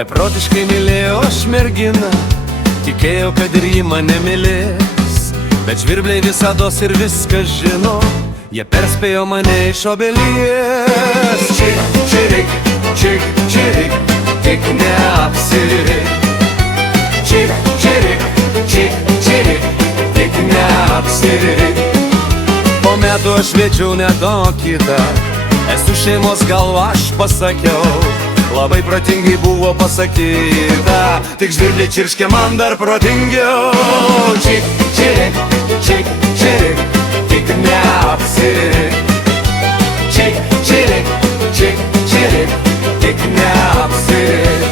Beprotiškai mylėjau aš merginą, tikėjau, kad ir ji mane mylės. Bet žvirbliai visados ir viską žino, jie perspėjo mane iš obelies. Čik, čirik, čik, čirik, tik neapsirik. Čik, čirik, čik, čirik, tik neapsirik. Po metų aš viečiau ne to kitą, esu šeimos galva, aš pasakiau. Labai protingai buvo pasakyta, tik žvirbliai čirškė man dar protingiau. Čik, čirik, čik, čirik, tik neapsirik. Čik, čirik, čik, čirik, tik neapsirik.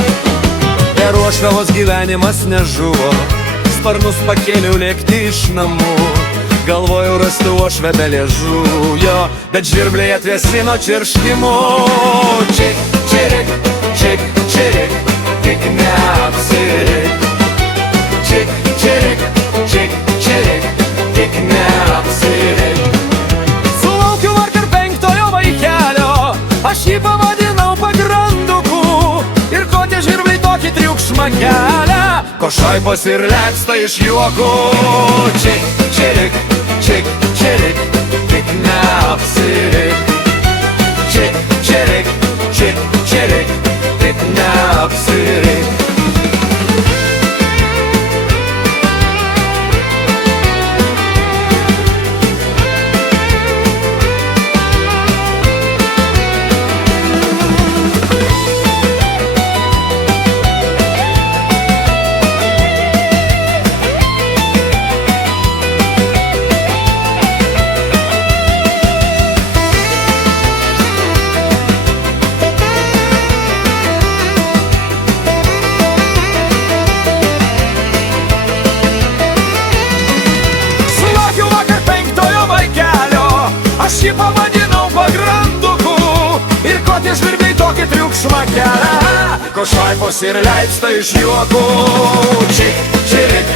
Per uošvėvos gyvenimas nežuvo, sparnus pakėliau lėkti iš namų. Galvojau rasti uošvę be liežuvio, bet žvirbliai atvėsino čirškimu. Čik, čirik, čik, čirik, tik neapsirik. Čik, čirik, čik, čirik, tik neapsirik. Sulaukiu vakar 5 vaikelio, aš jį pavadinau pagranduku. Ir ko tie žvirbliai tokį triukšmą kelia, ko šaiposi ir leksta iš juokų. Čik, čirik, čik, čirik, tik neapsirik. Čik, čirik, čik, čirik, tik neapsirik. Aš jį pavadinau pagranduku. Ir ko tie žvirbliai tokį triukšmą kelia, ko šaipos ir leista iš juokų. Čik, čirik,